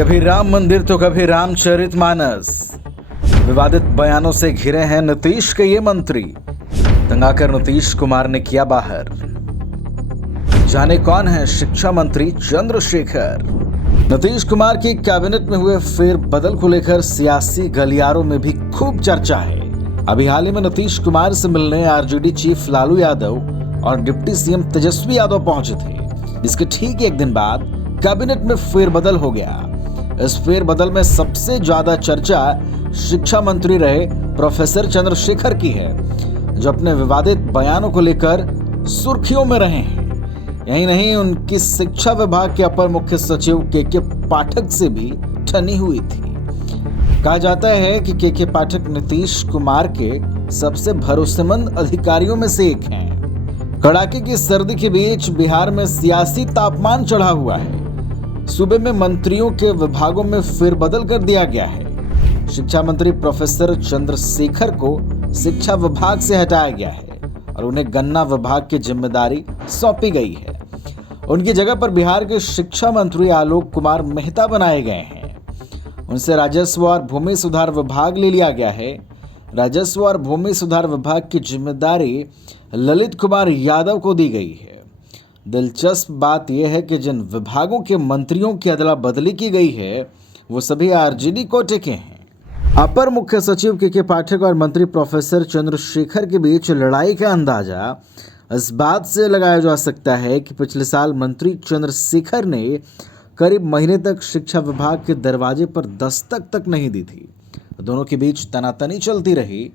कभी राम मंदिर तो कभी रामचरितमानस। विवादित बयानों से घिरे हैं नीतीश के ये मंत्री। दंगाकर नीतीश कुमार ने किया बाहर। जाने कौन है शिक्षा मंत्री चंद्रशेखर। नीतीश कुमार की कैबिनेट में हुए फेरबदल को लेकर सियासी गलियारों में भी खूब चर्चा है। अभी हाल ही में नीतीश कुमार से मिलने आरजेडी चीफ लालू यादव और डिप्टी सीएम तेजस्वी यादव पहुंचे थे। इसके ठीक एक दिन बाद कैबिनेट में फेरबदल हो गया। इस फेरबदल में सबसे ज्यादा चर्चा शिक्षा मंत्री रहे प्रोफेसर चंद्रशेखर की है, जो अपने विवादित बयानों को लेकर सुर्खियों में रहे हैं। यही नहीं, उनकी शिक्षा विभाग के अपर मुख्य सचिव के पाठक से भी ठनी हुई थी। कहा जाता है कि के पाठक नीतीश कुमार के सबसे भरोसेमंद अधिकारियों में से एक हैं। कड़ाके की सर्दी के बीच बिहार में सियासी तापमान चढ़ा हुआ है। सूबे में मंत्रियों के विभागों में फेरबदल कर दिया गया है। शिक्षा मंत्री प्रोफेसर चंद्रशेखर को शिक्षा विभाग से हटाया गया है और उन्हें गन्ना विभाग की जिम्मेदारी सौंपी गई है। उनकी जगह पर बिहार के शिक्षा मंत्री आलोक कुमार मेहता बनाए गए हैं। उनसे राजस्व और भूमि सुधार विभाग ले लिया गया है। राजस्व और भूमि सुधार विभाग की जिम्मेदारी ललित कुमार यादव को दी गई है। दिलचस्प बात यह है कि जिन विभागों के मंत्रियों की अदला बदली की गई है वो सभी आरजेडी कोटे के हैं। अपर मुख्य सचिव के पाठक और मंत्री प्रोफेसर चंद्रशेखर के बीच लड़ाई का अंदाजा इस बात से लगाया जा सकता है कि पिछले साल मंत्री चंद्रशेखर ने करीब महीने तक शिक्षा विभाग के दरवाजे पर दस्तक तक नहीं दी थी। दोनों के बीच तनातनी चलती रही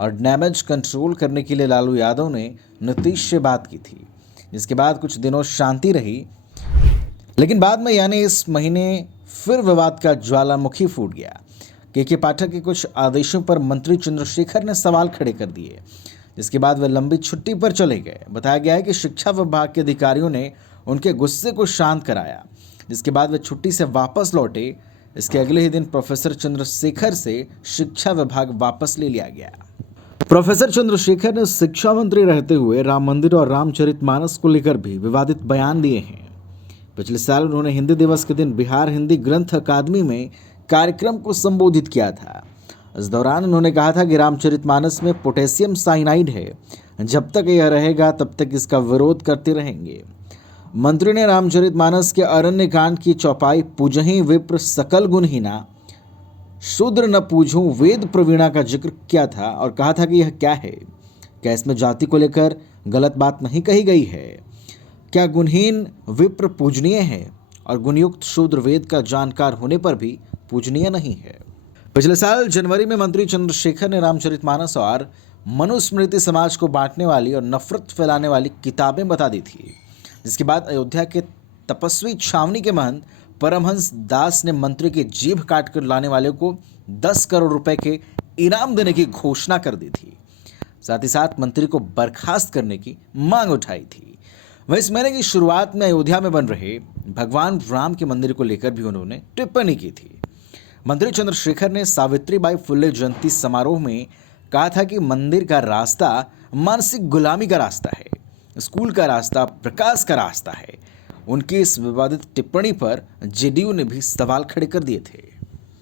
और डैमेज कंट्रोल करने के लिए लालू यादव ने नीतीश से बात की थी, जिसके बाद कुछ दिनों शांति रही। लेकिन बाद में यानी इस महीने फिर विवाद का ज्वालामुखी फूट गया। के पाठक के कुछ आदेशों पर मंत्री चंद्रशेखर ने सवाल खड़े कर दिए, जिसके बाद वे लंबी छुट्टी पर चले गए। बताया गया है कि शिक्षा विभाग के अधिकारियों ने उनके गुस्से को शांत कराया, जिसके बाद वे छुट्टी से वापस लौटे। इसके अगले ही दिन प्रोफेसर चंद्रशेखर से शिक्षा विभाग वापस ले लिया गया। प्रोफेसर चंद्रशेखर ने शिक्षा मंत्री रहते हुए राम मंदिर और रामचरितमानस को लेकर भी विवादित बयान दिए हैं। पिछले साल उन्होंने हिंदी दिवस के दिन बिहार हिंदी ग्रंथ अकादमी में कार्यक्रम को संबोधित किया था। इस दौरान उन्होंने कहा था कि रामचरितमानस में पोटेशियम साइनाइड है, जब तक यह रहेगा तब तक इसका विरोध करते रहेंगे। मंत्री ने रामचरितमानस के अरण्य कांड की चौपाई पूजहि विप्र सकल गुणहीना शूद्र न पूजूं वेद प्रवीणा का जिक्र किया था और कहा था कि यह क्या है, क्या इसमें जाति को लेकर गलत बात नहीं कही गई है? क्या गुणहीन विप्र पूजनीय है और गुणयुक्त शूद्र वेद का जानकार होने पर भी पूजनीय नहीं है? पिछले साल जनवरी में मंत्री चंद्रशेखर ने रामचरितमानस और मनुस्मृति समाज को बांटने वाली और नफरत फैलाने वाली किताबें बता दी थी, जिसके बाद अयोध्या के तपस्वी छावनी के महंत परमहंस दास ने मंत्री की जीभ काटकर लाने वाले को 10 करोड़ रुपए के इनाम देने की घोषणा कर दी थी। साथ ही साथ मंत्री को बर्खास्त करने की मांग उठाई थी। वह इस महीने की शुरुआत में अयोध्या में बन रहे भगवान राम के मंदिर को लेकर भी उन्होंने टिप्पणी की थी। मंत्री चंद्रशेखर ने सावित्रीबाई फुले जयंती समारोह में कहा था कि मंदिर का रास्ता मानसिक गुलामी का रास्ता है, स्कूल का रास्ता प्रकाश का रास्ता है। उनकी इस विवादित टिप्पणी पर जेडीयू ने भी सवाल खड़े कर दिए थे।